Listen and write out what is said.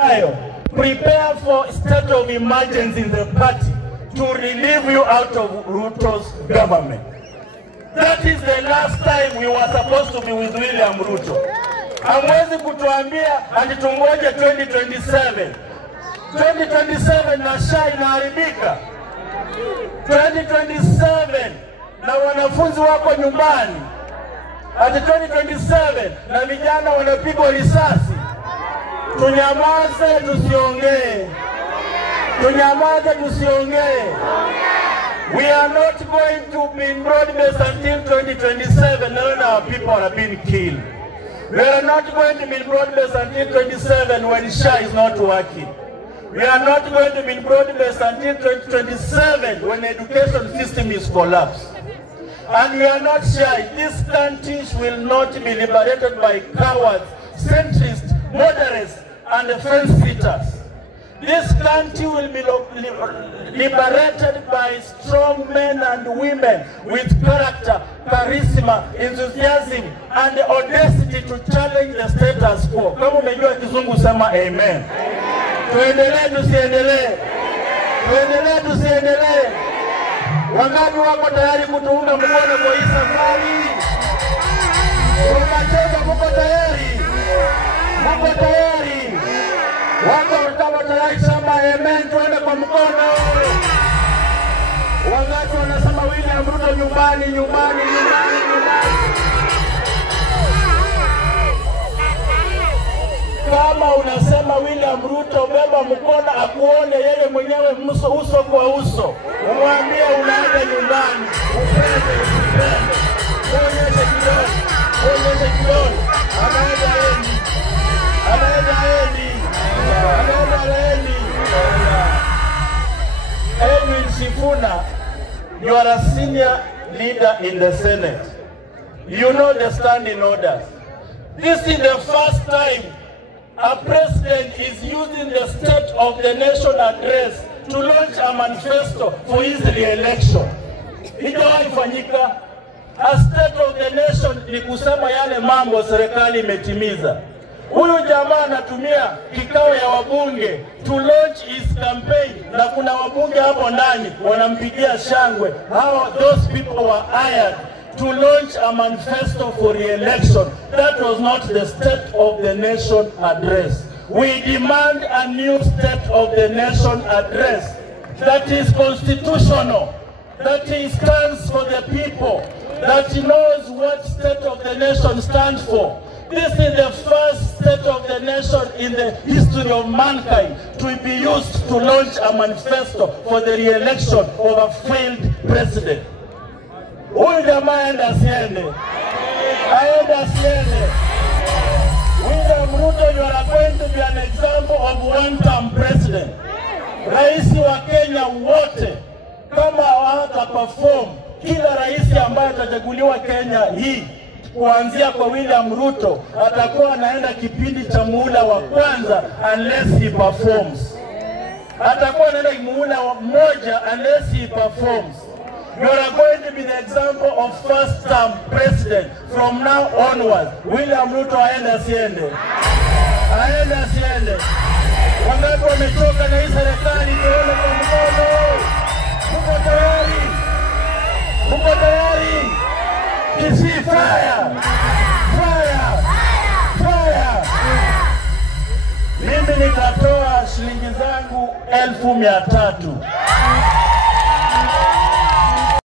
Prepare for state of emergency in the party to relieve you out of Ruto's government. That is the last time we were supposed to be with William Ruto. Hamwezi kutuambia ati tungoje 2027. 2027 na SHA inaharibika. 2027 na wanafunzi wako nyumbani. Ati 2027 na vijana wanapigwa risasi. Tunyamaze tusiongee. Tunyamaze tusiongee. We are not going to be in broad-based until 2027 when our people are being killed. We are not going to be in broad-based until 2027 when SHA is not working. We are not going to be in broad-based until 2027 when the education system is collapsed. And we are not shy. This country will not be liberated by cowards, centrists, moderates, and fence-sitters. This country will be liberated by strong men and women with character, charisma, enthusiasm, and the audacity to challenge the status quo. Kama umejua kizungu sema amen. Tuendelee tusiendelee. Tuendelee tusiendelee. Wangapi wako tayari kutuunga mkono kwa hii safari? Unacheza mko tayari? Mko tayari? Wako tayari sema amen, tuende kwa mkono. Wangapi wanasema William Ruto nyumbani, nyumbani, nyumbani, nyumbani. Kama unasema William Ruto, beba mkono akuone yeye mwenyewe uso kwa uso. Umwambie unaenda nyumbani. Upende, upende. Onyesha kidole. Onyesha kidole. Anaenda endi. Anaenda endi. Anaenda endi. Edwin Sifuna, you are a senior leader in the Senate. You know the standing orders. This is the first time a president is using the State of the Nation address to launch a manifesto for his re-election. Hijawahi fanyika. A State of the Nation ni kusema yale mambo serikali imetimiza. Huyu jamaa anatumia kikao ya wabunge to launch his campaign, na kuna wabunge hapo ndani wanampigia shangwe. Those people were hired to launch a manifesto for re-election. That was not the State of the Nation address. We demand a new State of the Nation address that is constitutional, that stands for the people, that knows what State of the Nation stands for. This is the first State of the Nation in the history of mankind to be used to launch a manifesto for the re-election of a failed president. Huyu jamaa aenda asiende. Aenda asiende. William Ruto, you are going to be an example of one-term president. Raisi wa Kenya wote, kama hata perform, kila raisi ambaye atachaguliwa Kenya hii, kuanzia kwa William Ruto, atakuwa anaenda kipindi cha muhula wa kwanza unless he performs. Atakuwa anaenda muhula mmoja unless he performs. You are going to be the example of first-term president from now onwards. William Ruto aende asiende. Aende asiende. Wangapi wamechoka na hii serikali? Tuone kwa mkono. Muko tayari? Muko tayari? Kisi fire! Fire! Fire! Mimi nitatoa shilingi zangu 1,300.